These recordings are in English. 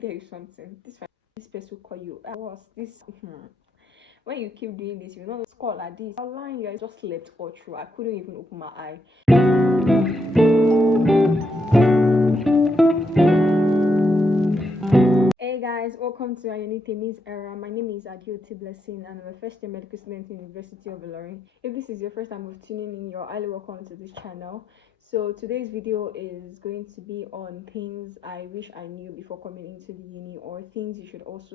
tell you something. This person will call you. I was this. When you keep doing this, you know, call like this. I'll lie, you, I just slept all through. I couldn't even open my eye. Hey guys, welcome to AYONITEMI'S era. My name is AYONITEM'S and I'm a first year medical student in University of ILORIN. If this is your first time of tuning in, you're highly welcome to this channel. So today's video is going to be on things I wish I knew before coming into the uni, or things you should also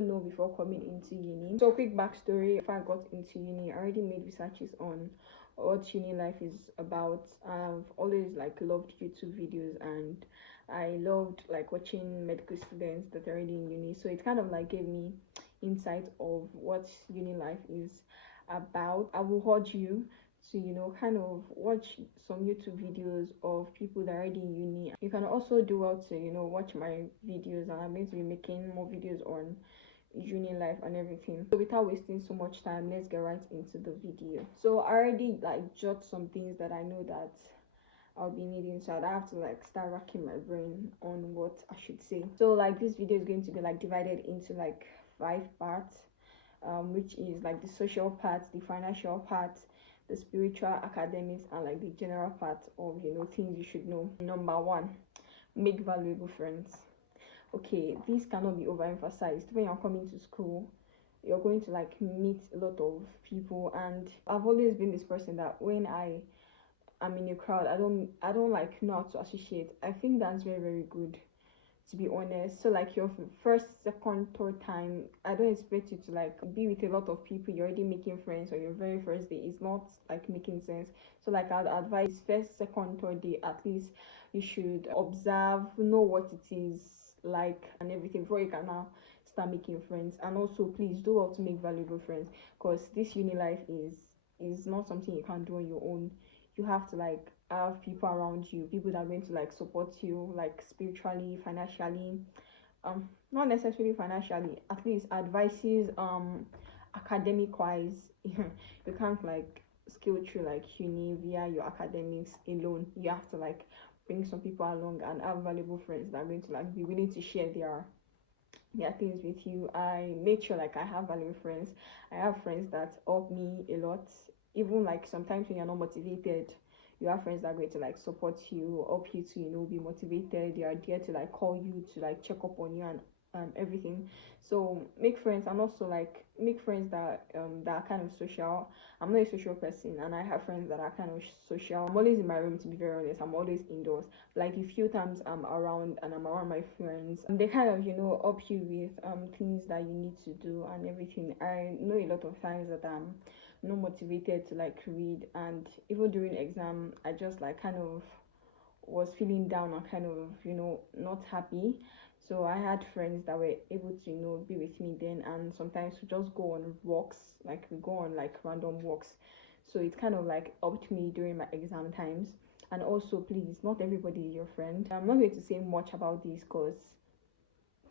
know before coming into uni. So quick backstory: if I got into uni, I already made researches on what uni life is about. I've always loved YouTube videos, and I loved watching medical students that are already in uni. So it kind of gave me insight of what uni life is about. I will urge you to kind of watch some YouTube videos of people that are already in uni. You can also do well to watch my videos, and I'm going to be making more videos on uni life and everything. So without wasting so much time, let's get right into the video. So I already jot some things that I know that I'll be needing, so I have to start racking my brain on what I should say. So this video is going to be divided into 5 parts, which is the social part, the financial part, the spiritual, academics, and the general part of things you should know. Number 1, make valuable friends. Okay, this cannot be overemphasized. When you're coming to school, you're going to meet a lot of people, and I've always been this person that when I'm in a crowd, I don't know how to associate. I think that's very, very good, to be honest. So your first, second, third time, I don't expect you to be with a lot of people you're already making friends on your very first day. It's not making sense. So I'd advise first, second, third day, at least you should observe, know what it is and everything before you can now start making friends. And also, please do well to make valuable friends, because this uni life is not something you can do on your own. You have to have people around you, people that are going to support you spiritually, financially, not necessarily financially, at least advices, academic wise. You can't scale through uni via your academics alone. You have to bring some people along and have valuable friends that are going to be willing to share their things with you. I make sure I have valuable friends. I have friends that help me a lot. Even sometimes when you're not motivated, you have friends that are going to support you, help you to be motivated. They are there to call you to check up on you and everything. So make friends, and also make friends that are kind of social. I'm not a social person, and I have friends that are kind of social. I'm always in my room, to be very honest. I'm always indoors. The few times I'm around and I'm around my friends, they kind of help you with things that you need to do and everything. I know a lot of times that I'm not motivated to read, and even during exam I just kind of was feeling down and kind of not happy. So I had friends that were able to be with me then, and sometimes we just go on walks, we go on random walks. So it kind of helped me during my exam times. And also, please, not everybody is your friend. I'm not going to say much about this, because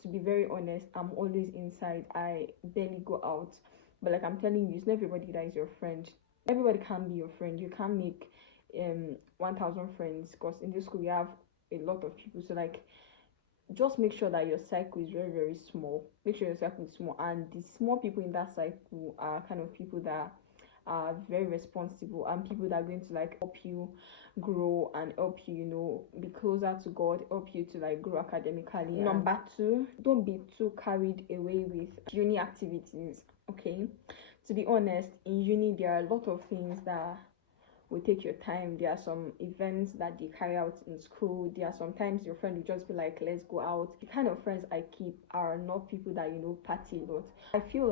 to be very honest, I'm always inside. I barely go out. But I'm telling you, it's not everybody that is your friend. Everybody can be your friend. You can't make 1,000 friends, because in this school we have a lot of people. So just make sure that your cycle is very, very small. Make sure your cycle is small, and the small people in that cycle are kind of people that are very responsible, and people that are going to help you grow and help you be closer to God, help you to grow academically. Yeah. Number 2, don't be too carried away with uni activities. Okay, to be honest, in uni there are a lot of things that will take your time. There are some events that they carry out in school. There are sometimes your friend will just be let's go out. The kind of friends I keep are not people that party a lot. I feel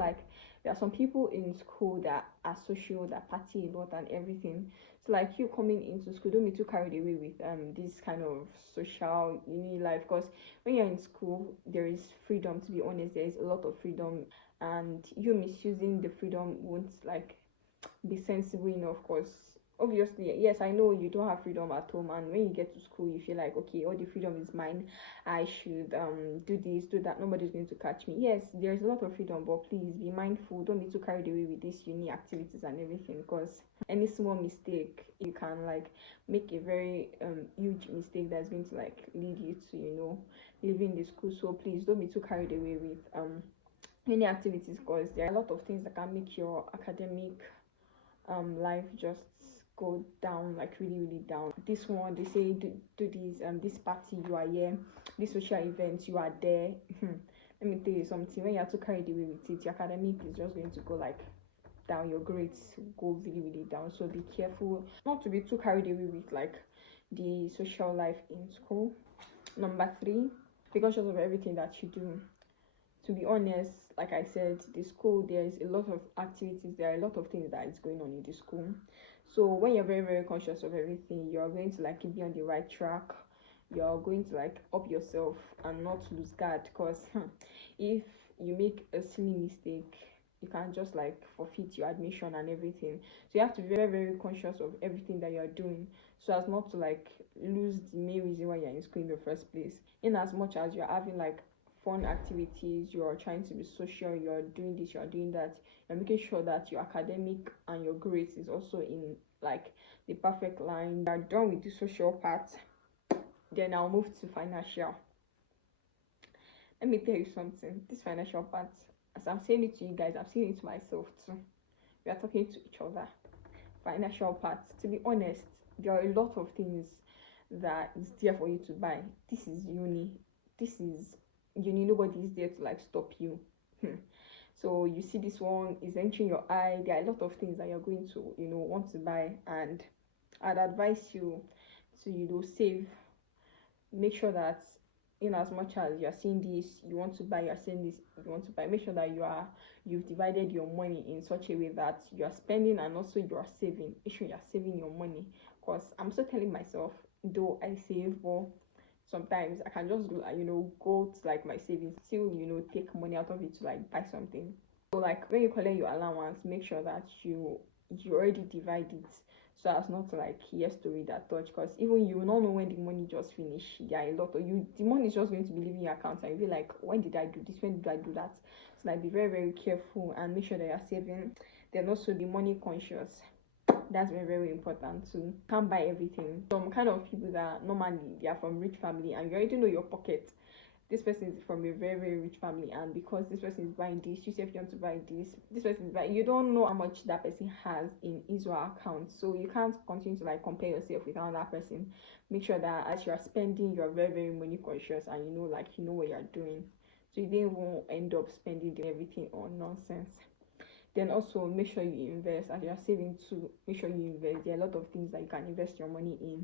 there are some people in school that are social, that party a lot and everything. So you coming into school, don't be too carried away with this kind of social uni life, because when you're in school there is freedom. To be honest, there is a lot of freedom, and you misusing the freedom won't be sensible enough, because obviously, yes, I know you don't have freedom at home, and when you get to school, you feel like, okay, all the freedom is mine. I should do this, do that. Nobody's going to catch me. Yes, there's a lot of freedom, but please be mindful. Don't be too carried away with these uni activities and everything, because any small mistake, you can like make a very huge mistake that's going to like lead you to, leaving the school. So please don't be too carried away with uni activities, because there are a lot of things that can make your academic life just go down, like really really down. This one, they say do this party, you are here. This social event, you are there. Let me tell you something, when you're too carried away with it, your academic is just going to go like down, your grades go really really down. So be careful not to be too carried away with like the social life in school. Number 3, be conscious of everything that you do. To be honest, like I said, the school, there is a lot of activities, there are a lot of things that is going on in the school. So when you're very very conscious of everything, you're going to like be on the right track. You're going to like up yourself and not lose guard, because if you make a silly mistake, you can just like forfeit your admission and everything. So you have to be very very conscious of everything that you're doing, so as not to like lose the main reason why you're in school in the first place. In as much as you're having like fun activities, you're trying to be social, you're doing this, you're doing that, you're making sure that your academic and your grades is also in like the perfect line. You're done with the social part, then I'll move to financial. Let me tell you something, this financial part, as I'm saying it to you guys, I'm saying it to myself too. We are talking to each other. Financial part, to be honest, there are a lot of things that is there for you to buy. This is uni, nobody is there to like stop you. So you see this one is entering your eye, there are a lot of things that you're going to want to buy, and I'd advise you to save. Make sure that in as much as you're seeing this you want to buy, you're seeing this you want to buy, make sure that you've divided your money in such a way that you're spending and also you're saving. Make sure you're saving your money, because I'm still telling myself, though I save, but sometimes I can just go to like my savings, still take money out of it to like buy something. So like when you collect your allowance, make sure that you already divide it, so as not to like hear story that touch, because even you will not know when the money just finish. There are a lot of the money is just going to be leaving your account, and you'll be like, when did I do this, when did I do that? So like be very very careful and make sure that you're saving. Then also be money conscious. That's very very important too. Can't buy everything. Some kind of people that normally they are from rich family, and you already know your pocket. This person is from a very very rich family, and because this person is buying this, you say if you want to buy this person is buying, you don't know how much that person has in his or her account, so you can't continue to like compare yourself with another person. Make sure that as you are spending, you're very very money conscious, and you know what you're doing, so you don't end up spending everything on nonsense. Then also make sure you invest. As you're saving too, make sure you invest. There are a lot of things that you can invest your money in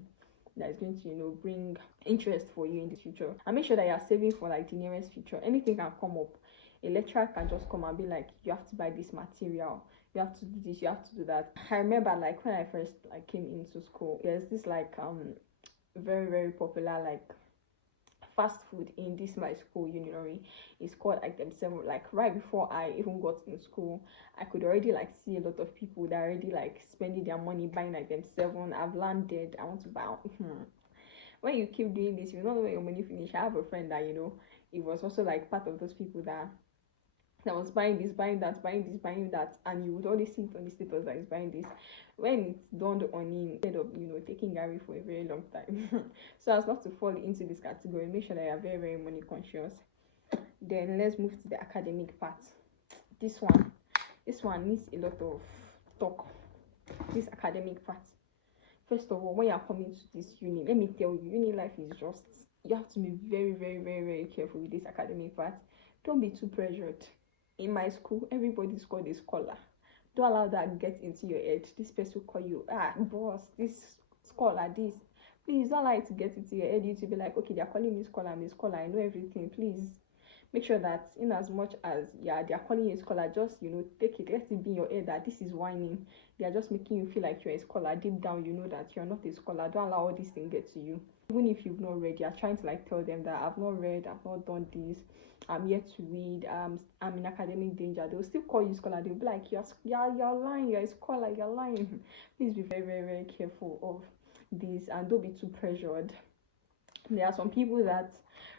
that is going to bring interest for you in the future. And make sure that you're saving for like the nearest future. Anything can come up. A lecturer can just come and be like, you have to buy this material, you have to do this, you have to do that. I remember like when I first like came into school, there's this like very very popular like fast food in this my school, UNIVERSITY. It's called Item 7. Like right before I even got in school, I could already like see a lot of people that are already like spending their money buying Item 7. I've landed, I want to buy. When you keep doing this, you know when your money finish. I have a friend that it was also like part of those people that was buying this, buying that, buying this, buying that, and you would always see it on the status that he's buying this. When it dawned on him, instead of taking Gary for a very long time. So as not to fall into this category, make sure that you are very very money conscious. Then let's move to the academic part. This one needs a lot of talk. This academic part. First of all, when you are coming to this uni, let me tell you, uni life is just, you have to be very very very very careful with this academic part. Don't be too pressured. In my school, everybody's called a scholar. Don't allow that get into your head. This person will call you boss, this scholar, this. Please don't allow it to get into your head. You to be like, okay, they're calling me scholar, I'm a scholar, I know everything. Please make sure that in as much as they're calling you a scholar, just take it, let it be in your head that this is whining. They're just making you feel like you're a scholar. Deep down you know that you're not a scholar. Don't allow all these things get to you. Even if you've not read, you're trying to like tell them that I've not read, I've not done this, I'm yet to read, I'm in academic danger. They'll still call you scholar. They'll be like, you're lying, you're a scholar, you're lying. Please be very, very, very careful of this, and don't be too pressured. There are some people that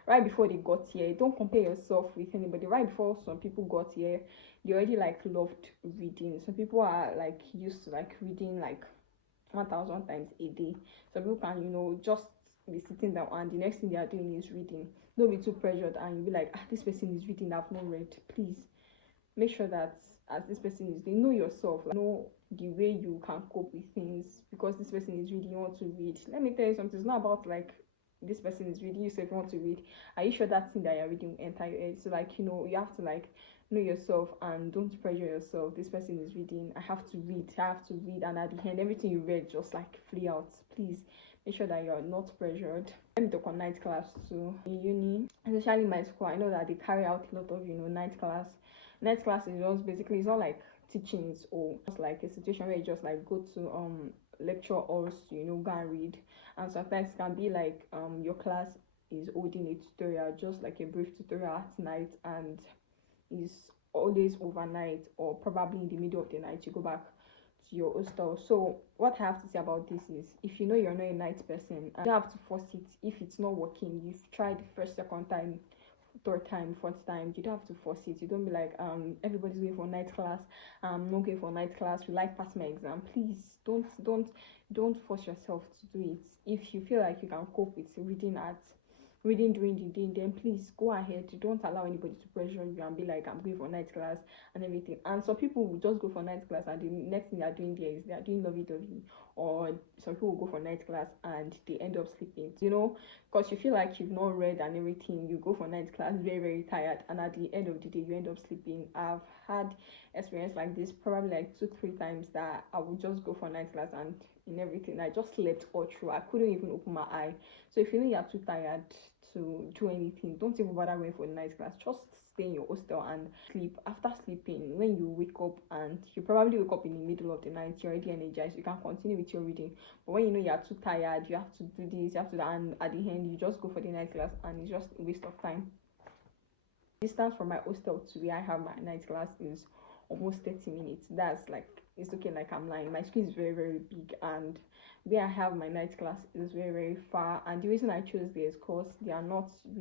right before they got here, don't compare yourself with anybody. Right before some people got here, they already like loved reading. Some people are like used to like reading like 1,000 times a day. Some people can, just be sitting down and the next thing they are doing is reading. Don't be too pressured and you'll be like, this person is reading, I've not read. Please make sure that as this person is, they know yourself, like, know the way you can cope with things. Because this person is reading, you want to read. Let me tell you something, it's not about like this person is reading, you say if you want to read, are you sure that thing that you're reading will enter your head? So like, you have to like know yourself and don't pressure yourself. This person is reading, I have to read, and at the end everything you read just like flee out. Please make sure that you're not pressured. Let me talk on night class too. In uni, especially my school, I know that they carry out a lot of night class. Night class is just basically, it's not like teachings or just like a situation where you just like go to lecture halls to go and read. And sometimes it can be like your class is holding a tutorial, just like a brief tutorial at night, and is always overnight or probably in the middle of the night you go back to your hostel. So what I have to say about this is, if you know you're not a night person, you don't have to force it. If it's not working, you've tried the first, second time, third time, fourth time, you don't have to force it. You don't be like, everybody's going for night class, I'm not going for night class, will I pass my exam? Please don't force yourself to do it. If you feel like you can cope with reading during the day, then please go ahead. You don't allow anybody to pressure you and be like, I'm going for night class and everything. And some people will just go for night class and the next thing they're doing there is they're doing lovey-dovey. Or some people will go for night class and they end up sleeping, because you feel like you've not read and everything. You go for night class very, very tired, and at the end of the day you end up sleeping. I've had experience like this probably like 2-3 times, that I would just go for night class and in everything I just slept all through. I couldn't even open my eye. So if you know you're too tired to do anything, don't even bother going for the night class. Just stay in your hostel and sleep. After sleeping, when you wake up, and you probably wake up in the middle of the night, you're already energized, you can continue with your reading. But when you know you're too tired, you have to do this, you have to do that, and at the end you just go for the night class, and it's just a waste of time. Distance from my hostel to where I have my night class is almost 30 minutes. That's like, it's looking like I'm lying. My school is very, very big, and where I have my night class is very, very far. And the reason I chose this is because we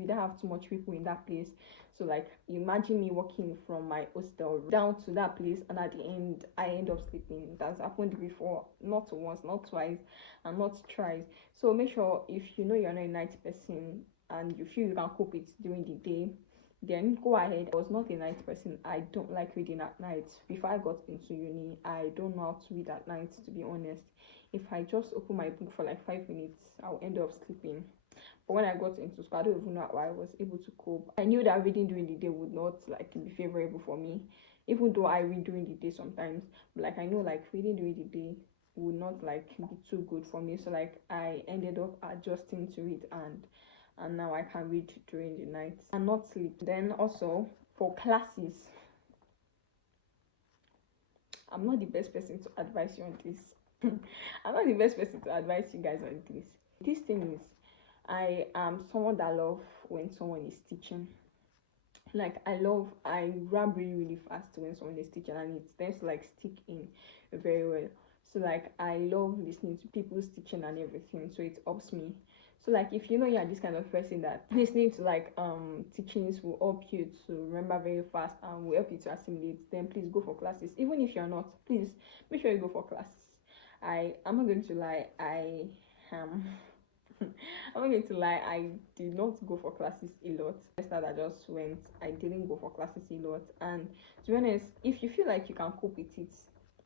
don't have too much people in that place. So like, imagine me walking from my hostel down to that place, and at the end I end up sleeping. That's happened before, not once, not twice, and not thrice. So make sure, if you know you're not a night person and you feel you can cope it during the day, then go ahead. I was not a night person. I don't like reading at night. Before I got into uni, I don't know how to read at night, to be honest. If I just open my book for like 5 minutes, I'll end up sleeping. But when I got into school, I don't even know how I was able to cope. I knew that reading during the day would not like be favorable for me, even though I read during the day sometimes. But like, I know like reading during the day would not like be too good for me. So like, I ended up adjusting to it, and now I can read during the night and not sleep. Then also for classes, I'm not the best person to advise you on this. I'm not the best person to advise you guys on this. This thing is, I am someone that love when someone is teaching. Like, I grab really, really fast when someone is teaching, and it tends to like stick in very well. So like, I love listening to people's teaching and everything, so it helps me. So like, if you know you're this kind of person that listening to like teachings will help you to remember very fast and will help you to assimilate, then please go for classes. Even if you're not, please make sure you go for classes. I'm not going to lie, I'm not going to lie, I did not go for classes a lot. I just went, I didn't go for classes a lot. And to be honest, if you feel like you can cope with it,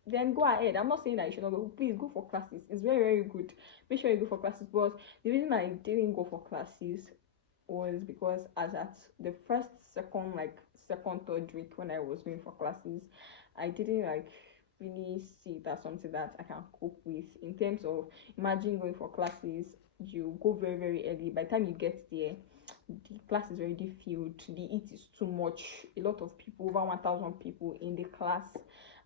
then go ahead. I'm not saying that you should not go. Please go for classes. It's very, very good. Make sure you go for classes. But the reason I didn't go for classes was because as at the second, third week when I was going for classes, I didn't like really see it as something that I can cope with. In terms of, imagine going for classes, you go very, very early. By the time you get there, the class is already filled. The heat is too much. A lot of people, over 1,000 people in the class,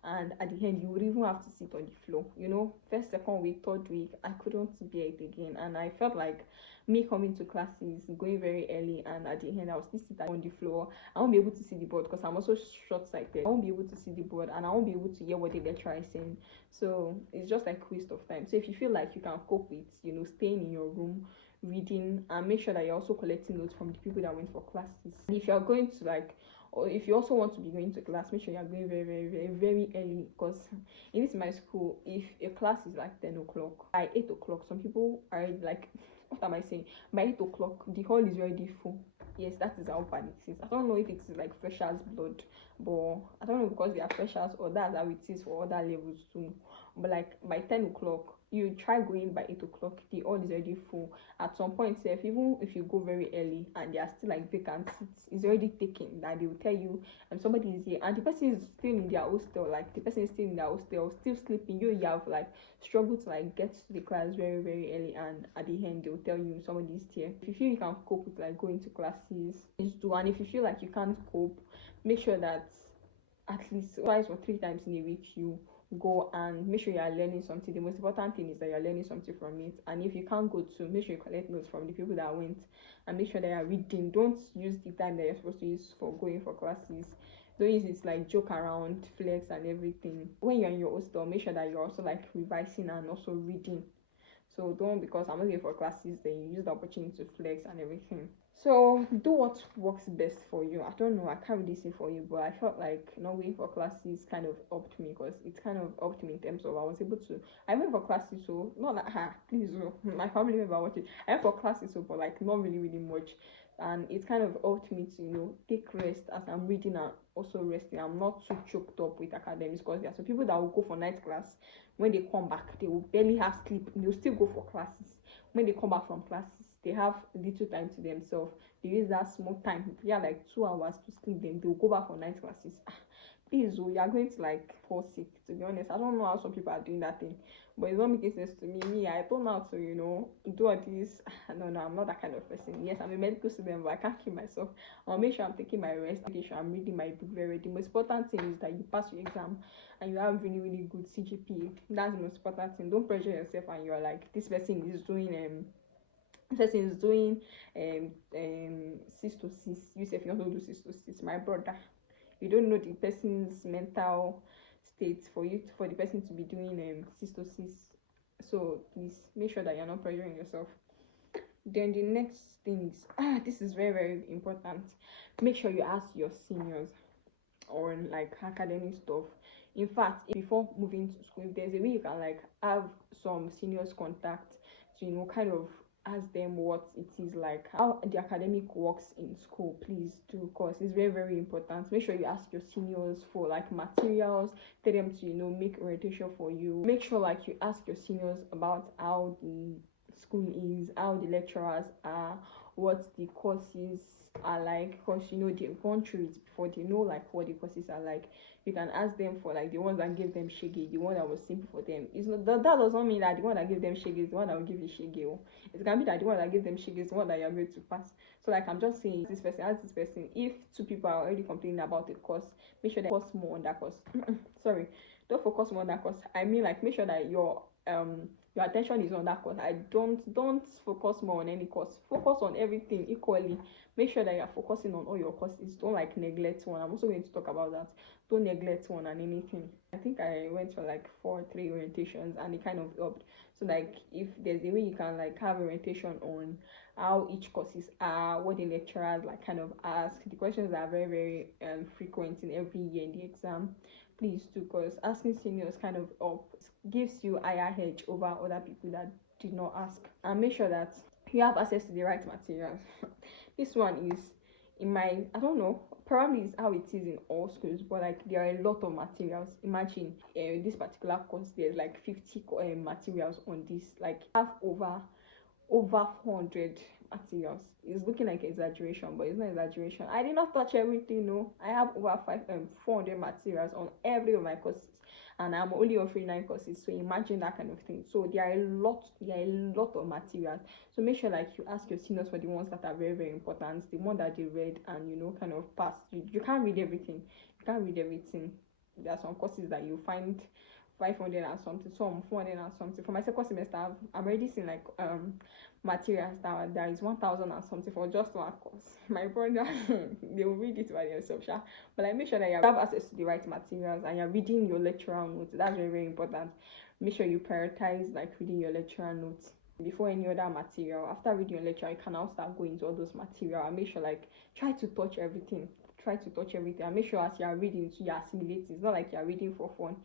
and at the end you would even have to sit on the floor. You know, first, second week, third week, I couldn't bear it again, and I felt like me coming to classes, going very early, and at the end I was still sitting on the floor. I won't be able to see the board because I'm also short-sighted. I won't be able to see the board, and I won't be able to hear what the lecturer is saying. So it's just like waste of time. So if you feel like you can cope with, you know, staying in your room, reading, and make sure that you're also collecting notes from the people that went for classes. And if you're going to like, or if you also want to be going to class, make sure you're going very, very, very, very early, because in this my school, if a class is like 10 o'clock, by 8 o'clock, some people are like, what am I saying? By 8 o'clock, the hall is already full. Yes, that is how bad it is. I don't know if it's like freshers blood, but I don't know because they are freshers or that's how it is for other levels too. But like by 10 o'clock, you try going by 8 o'clock, the hall is already full. At some point, even if you go very early and there are still like vacant seats, it's already taken, that they will tell you somebody is here, and the person is still in their hostel, like the person is still in their hostel, still sleeping. You have like struggled to like get to the class very, very early, and at the end they will tell you somebody is here. If you feel you can cope with like going to classes, please do. And if you feel like you can't cope, make sure that at least twice or 3 times in a week you go, and make sure you are learning something. The most important thing is that you're learning something from it. And if you can't go to, make sure you collect notes from the people that went, and make sure that you're reading. Don't use the time that you're supposed to use for going for classes. Don't use it to like joke around, flex and everything. When you're in your hostel, make sure that you're also like revising and also reading. So don't, because I'm not going for classes, then you use the opportunity to flex and everything. So do what works best for you. I don't know, I can't really say for you, but I felt like not going for classes kind of helped me, because it kind of helped me in terms of I was able to, I went for classes, so not like please my family member watch it. I went for classes, so but like not really much, and it kind of helped me to, you know, take rest as I'm reading and also resting. I'm not too choked up with academics, because there are some people that will go for night class. When they come back, they will barely have sleep. They'll still go for classes. When they come back from classes, they have little time to themselves. They use that small time, yeah, like 2 hours to sleep. Then they'll go back for night classes. Please, you are going to like fall sick. To be honest, I don't know how some people are doing that thing, but it's not making sense to me. I don't know how to, you know, do all this. No, I'm not that kind of person. Yes, I'm a medical student, but I can't keep myself. I'll make sure I'm taking my rest, make sure I'm reading my book very. The most important thing is that you pass your exam and you have really good CGPA. That's the most important thing. Don't pressure yourself and you're like, this person is doing 6 to 6. You say if you want to do 6 to 6, my brother, you don't know the person's mental state for the person to be doing 6 to 6. So please make sure that you're not pressuring yourself. Then the next thing is, this is very important. Make sure you ask your seniors on like academic stuff. In fact, before moving to school, if there's a way you can like have some seniors contact to, you know, kind of ask them what it is like, how the academic works in school, please do, because it's very important. Make sure you ask your seniors for like materials, tell them to, you know, make orientation for you. Make sure like you ask your seniors about how the school is, how the lecturers are, what the courses are like, because you know they've gone through it before, they know like what the courses are like. You can ask them for like the ones that gave them shege, the one that was simple for them. It's not that does not mean that the one that gave them shege is the one that will give you shege. It can be that the one that gave them shege is the one that you're going to pass. So like I'm just saying, this person ask this person. If 2 people are already complaining about the course, make sure they focus more on that course. Sorry, don't focus more on that course. I mean, like, make sure that your attention is on that course. I don't focus more on any course. Focus on everything equally. Make sure that you're focusing on all your courses. Don't like neglect one. I'm also going to talk about that. Don't neglect one and anything. I think I went for like 3 orientations, and it kind of helped. So like if there's a way you can like have orientation on how each courses are, what the lecturers like kind of ask, the questions are very frequent in every year in the exam, please do, because asking seniors kind of gives you higher edge over other people that did not ask. And make sure that you have access to the right materials. This one is, in my, I don't know, probably is how it is in all schools, but like there are a lot of materials. Imagine this particular course, there's like 50 materials on this, like have over 400 materials. It's looking like exaggeration, but it's not exaggeration. I did not touch everything. No, I have over 400 materials on every of my courses, and I'm only offering 9 courses. So imagine that kind of thing. So there are a lot of materials. So make sure like you ask your seniors for the ones that are very important, the one that they read and, you know, kind of pass. You can't read everything. there are some courses that you find 500 and something, some 400 and something. For my second semester, I'm already seeing like materials that there is 1,000 and something for just one course. My brother, they will read it by themselves, yeah? But like, make sure that you have access to the right materials and you're reading your lecturer notes. That's very, very important. Make sure you prioritize like reading your lecturer notes before any other material. After reading your lecture, you can now start going to all those material and make sure like try to touch everything. And make sure as you are reading, so you assimilate. It's not like you are reading for fun.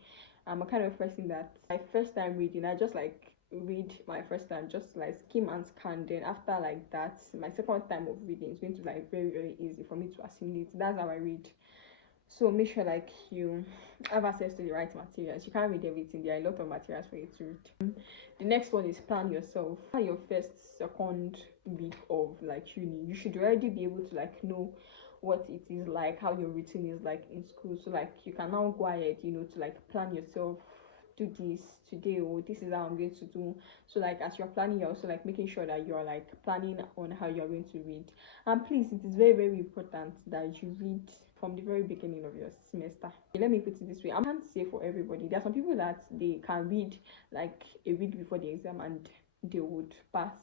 I'm a kind of person that my first time reading, I just like read my first time, just like skim and scan. Then after like that, my second time of reading is going to like very, very easy for me to assimilate. That's how I read. So make sure like you have access to the right materials. You can't read everything. There are a lot of materials for you to read. The next one is plan yourself. Plan your first, second week of like uni. You should already be able to like know what it is like, how your routine is like in school. So like you can now go ahead, you know, to like plan yourself, do this today, or this is how I'm going to do. So like as you're planning, you're also like making sure that you're like planning on how you're going to read. And please, it is very, very important that you read from the very beginning of your semester. Let me put it this way, I can't say for everybody. There are some people that they can read like a week before the exam and they would pass.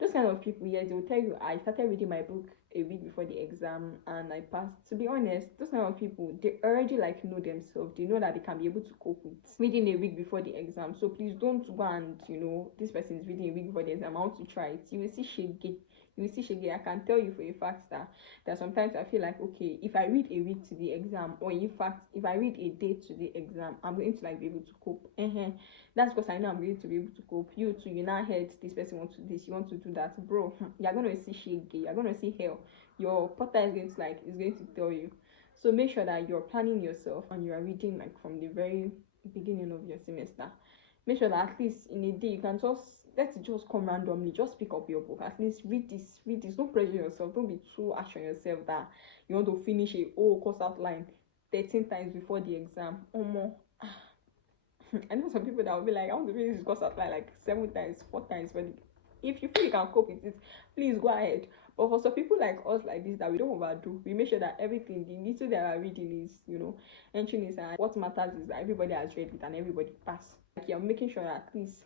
Those kind of people, yes, they will tell you, I started reading my book a week before the exam and I passed. To be honest, those kind of people, they already like know themselves. They know that they can be able to cope with reading a week before the exam. So please don't go and, you know, this person is reading a week before the exam, I want to try it. You will see shege. I can tell you for a fact that sometimes I feel like, okay, if I read a week to the exam, or in fact if I read a day to the exam, I'm going to like be able to cope. That's because I know I'm going to be able to cope. You too, you now heard this person wants to do this, you want to do that, bro. You're gonna see shege, you're gonna see hell. Your porter is going to tell you. So make sure that you're planning yourself and you are reading like from the very beginning of your semester. Make sure that at least in a day you can just let it just come randomly. Just pick up your book, at least read this. Don't pressure yourself. Don't be too harsh on yourself that you want to finish a whole course outline 13 times before the exam. I know some people that will be like, I want to finish this course outline like 7 times, 4 times. But if you feel you can cope with it, please go ahead. But for some people like us like this, that we don't overdo, we make sure that everything, the little that are reading is, you know, entering is, and what matters is that everybody has read it and everybody pass. Like you're making sure that at least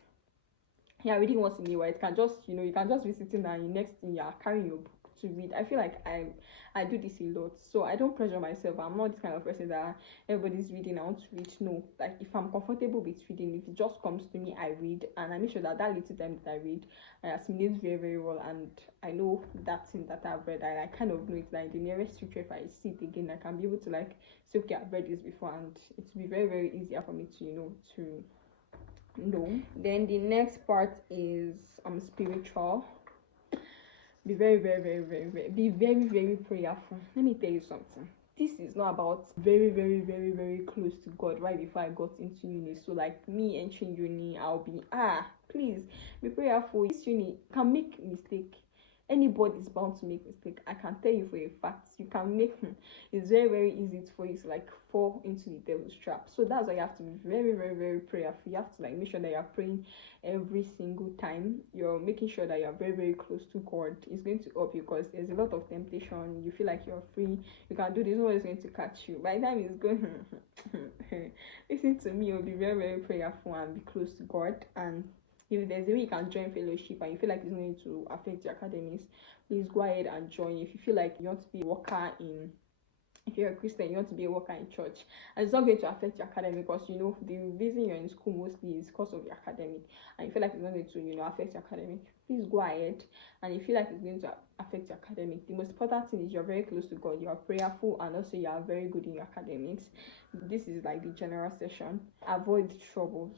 you're reading once in a while. It can just, you know, you can just be sitting there and the next thing you're carrying your book to read. I feel like I do this a lot, so I don't pressure myself. I'm not this kind of person that everybody's reading, I want to read. No, like if I'm comfortable with reading, if it just comes to me, I read, and I make sure that little time that I read, I assimilate very, very well, and I know that thing that I've read, I kind of know it. Like the nearest future, if I see it again, I can be able to like say, okay, I've read this before, and it will be very, very easier for me to, you know, to know. Then the next part is spiritual. Be very, very, very, very, very, be very, very prayerful. Let me tell you something. This is not about very, very, very, very close to God right before I got into uni. So like me entering uni, I'll be please be prayerful. This uni can make mistake. Anybody is bound to make mistake. I can tell you for a fact. You can make it's very, very easy for you to like fall into the devil's trap. So that's why you have to be very, very, very prayerful. You have to like make sure that you're praying every single time. You're making sure that you're very, very close to God. It's going to help you because there's a lot of temptation. You feel like you're free, you can do this, nobody's going to catch you. By the time it's going listen to me, you'll be very, very prayerful and be close to God. And if there's a way you can join fellowship and you feel like it's going to affect your academics, please go ahead and join. If you feel like you want to be a worker in, if you're a Christian, you want to be a worker in church, and it's not going to affect your academic, because you know the reason you're in school mostly is because of your academic, and you feel like it's not going to, you know, affect your academic, please go ahead. And if you feel like it's going to affect your academic, the most important thing is you're very close to God, you are prayerful, and also you are very good in your academics. This is like the general session. Avoid troubles.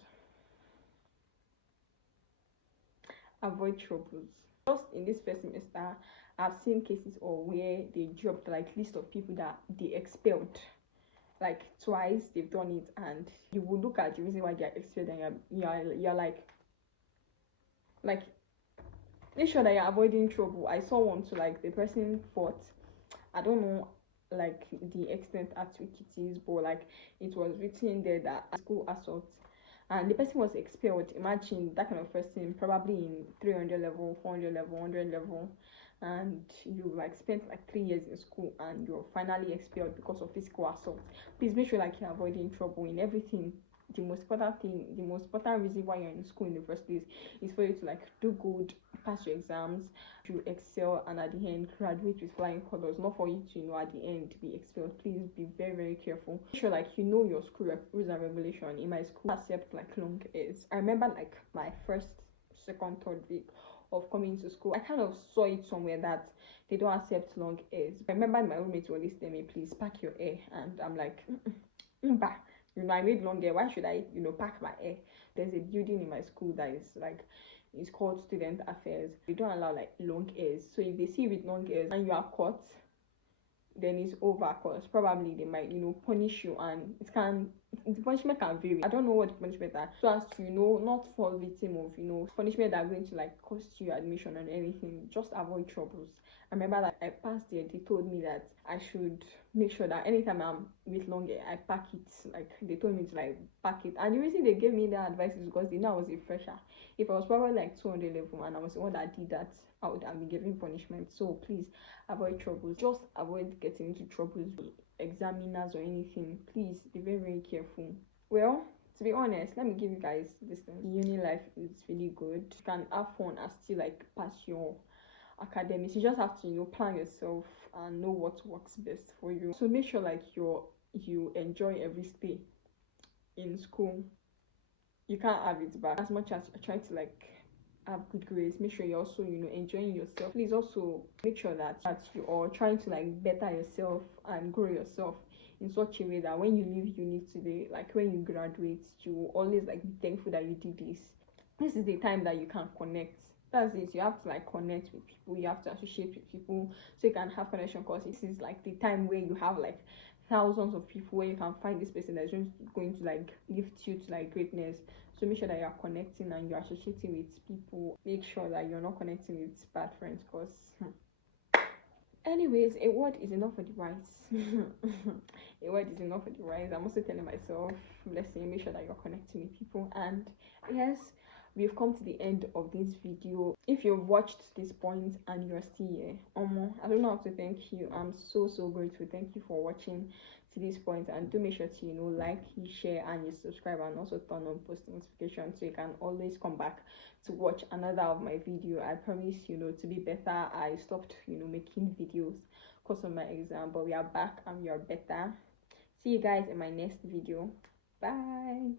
Just in this first semester, I've seen cases of where they dropped like list of people that they expelled like twice. They've done it, and you will look at the reason why they're expelled, and you're like make sure that you're avoiding trouble. I saw one to like the person fought, I don't know like the extent at which it is, but like it was written there that school assault, and the person was expelled. Imagine that kind of person, probably in 300 level, 400 level, 100 level, and you like spent like 3 years in school and you're finally expelled because of physical assault, please make sure like you're avoiding trouble in everything. The most important thing, the most important reason why you're in school in the first place is for you to like do good, pass your exams, you excel, and at the end graduate with flying colors, not for you to, at the end be expelled. Please be very, very careful. Make sure like your school rules and regulation. In my school, accept like long hairs. I remember like my first, second, third week of coming to school, I kind of saw it somewhere that they don't accept long hairs. I remember my roommates were listening me, please pack your hair, and I'm like, back. I made long hair. Why should I, pack my hair? There's a building in my school that is like, it's called Student Affairs. They don't allow like long hairs. So if they see you with long hairs and you are caught, then it's over, because probably they might, punish you, and the punishment can vary. I don't know what the punishment are, so as to, not fall victim of, punishment that are going to like cost you admission and anything. Just avoid troubles. I remember that I passed there, they told me that I should make sure that anytime I'm with long hair, I pack it. Like, they told me to like pack it, and the reason they gave me that advice is because they know I was a fresher. If I was probably like 200 level and I was the one that did that, I would have been given punishment. So please avoid troubles. Just avoid getting into troubles with examiners or anything. Please be very, very careful. Well, to be honest, let me give you guys this thing. Uni life is really good. You can have fun and still like pass your academics. You just have to, plan yourself and know what works best for you. So make sure like you enjoy every stay in school. You can't have it back. As much as you're trying to like have good grades, make sure you're also, enjoying yourself. Please also make sure that you are trying to like better yourself and grow yourself in such a way that when you leave uni today, like when you graduate, you will always like be thankful that you did this. This is the time that you can connect. That's it. You have to like connect with people, you have to associate with people so you can have connection, because this is like the time where you have like thousands of people where you can find this person that's going to like lift you to like greatness. So make sure that you're connecting and you're associating with people. Make sure that you're not connecting with bad friends, because anyways, a word is enough for the wise. A word is enough for the wise. I'm also telling myself, blessing, make sure that you're connecting with people. And yes, we've come to the end of this video. If you've watched this point and you're still here, I don't know how to thank you. I'm so grateful. Thank you for watching to this point, and do make sure to like, you share, and you subscribe, and also turn on post notifications so you can always come back to watch another of my video. I promise to be better. I stopped making videos because of my exam, but we are back and we are better. See you guys in my next video. Bye.